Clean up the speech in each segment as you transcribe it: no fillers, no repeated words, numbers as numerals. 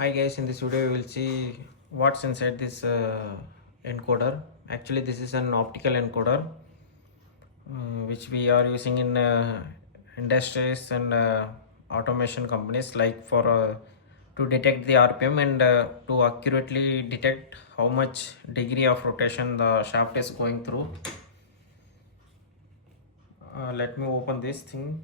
Hi guys, in this video we will see what's inside this encoder. Actually this is an optical encoder which we are using in industries and automation companies like for to detect the RPM and to accurately detect how much degree of rotation the shaft is going through. Let me open this thing.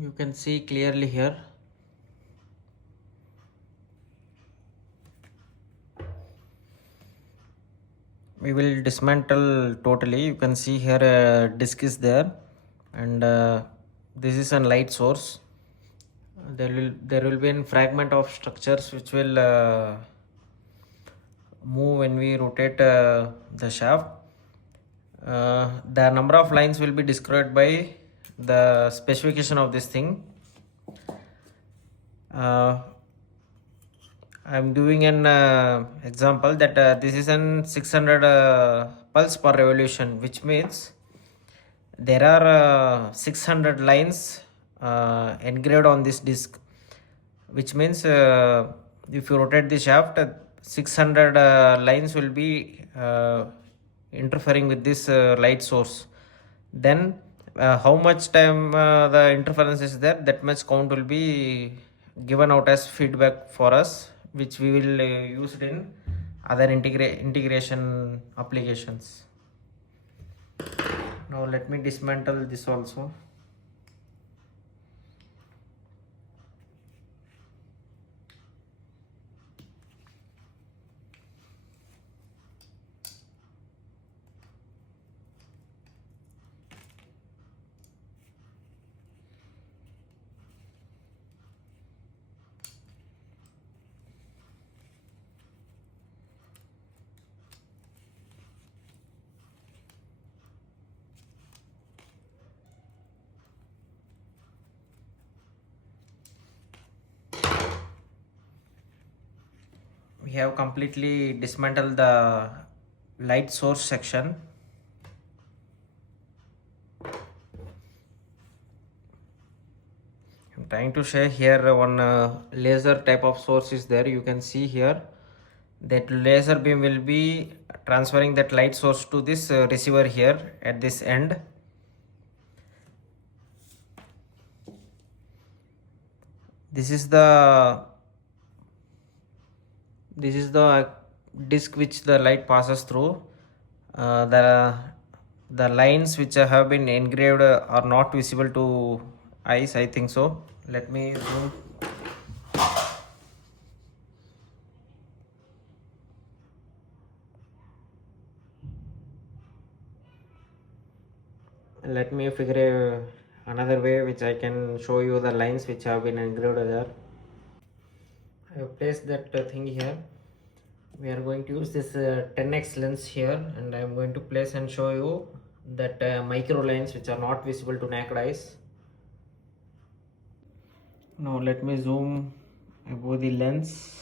You can see clearly here. We will dismantle totally. You can see here a disk is there, and this is a light source. There will be a fragment of structures which will move when we rotate the shaft. The number of lines will be described by the specification of this thing. I'm doing an example that this is an 600 pulse per revolution, which means there are 600 lines engraved on this disc, which means if you rotate the shaft, 600 lines will be interfering with this light source. Then how much time the interference is there, that much count will be given out as feedback for us, which we will use it in other integration applications. Now let me dismantle this also. We have completely dismantled the light source section. I'm trying to show here one laser type of source is there. You can see here that laser beam will be transferring that light source to this receiver here at this end. This is the disc which the light passes through. The lines which have been engraved are not visible to eyes, I think so. Let me zoom. Let me figure another way which I can show you the lines which have been engraved there. I have placed that thing here. We are going to use this 10x lens here, and I am going to place and show you that micro lines which are not visible to naked eyes. Now let me zoom above the lens.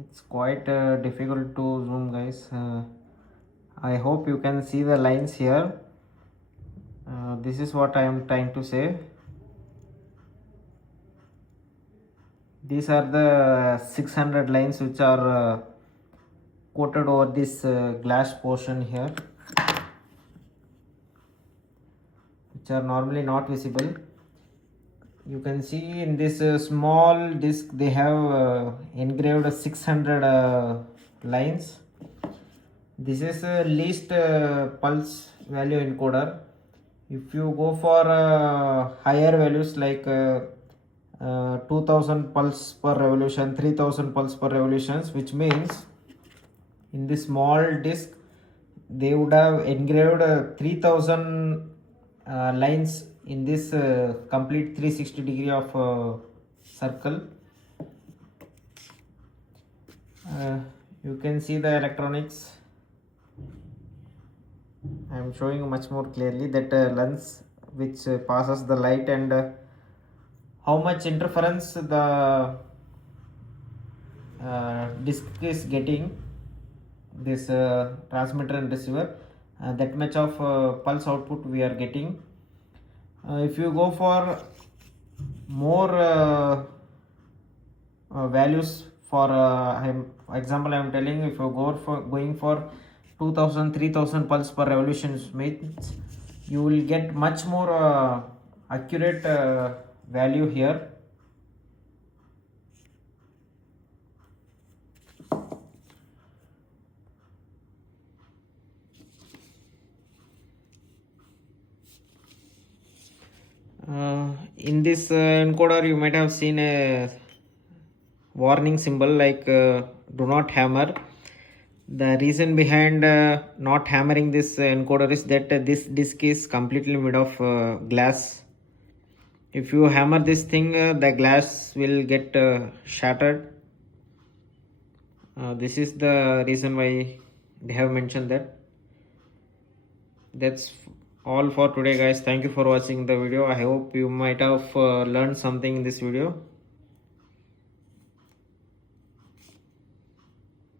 It's quite difficult to zoom, guys. I hope you can see the lines here. This is what I am trying to say. These are the 600 lines which are coated over this glass portion here, which are normally not visible. You can see in this small disc they have engraved 600 lines. This is least pulse value encoder. If you go for higher values like 2000 pulse per revolution, 3000 pulse per revolutions, which means in this small disc they would have engraved 3000 lines in this complete 360 degree of circle. You can see the electronics. I am showing much more clearly that lens which passes the light, and how much interference the disc is getting, this transmitter and receiver, that much of pulse output we are getting. If you go for more values, for example I am telling, if you go for going for 2000 3000 pulse per revolution, means you will get much more accurate value here. In this encoder you might have seen a warning symbol like do not hammer. The reason behind not hammering this encoder is that this disc is completely made of glass. If you hammer this thing, the glass will get shattered. This is the reason why they have mentioned that. That's all for today, guys. Thank you for watching the video. I hope you might have learned something in this video.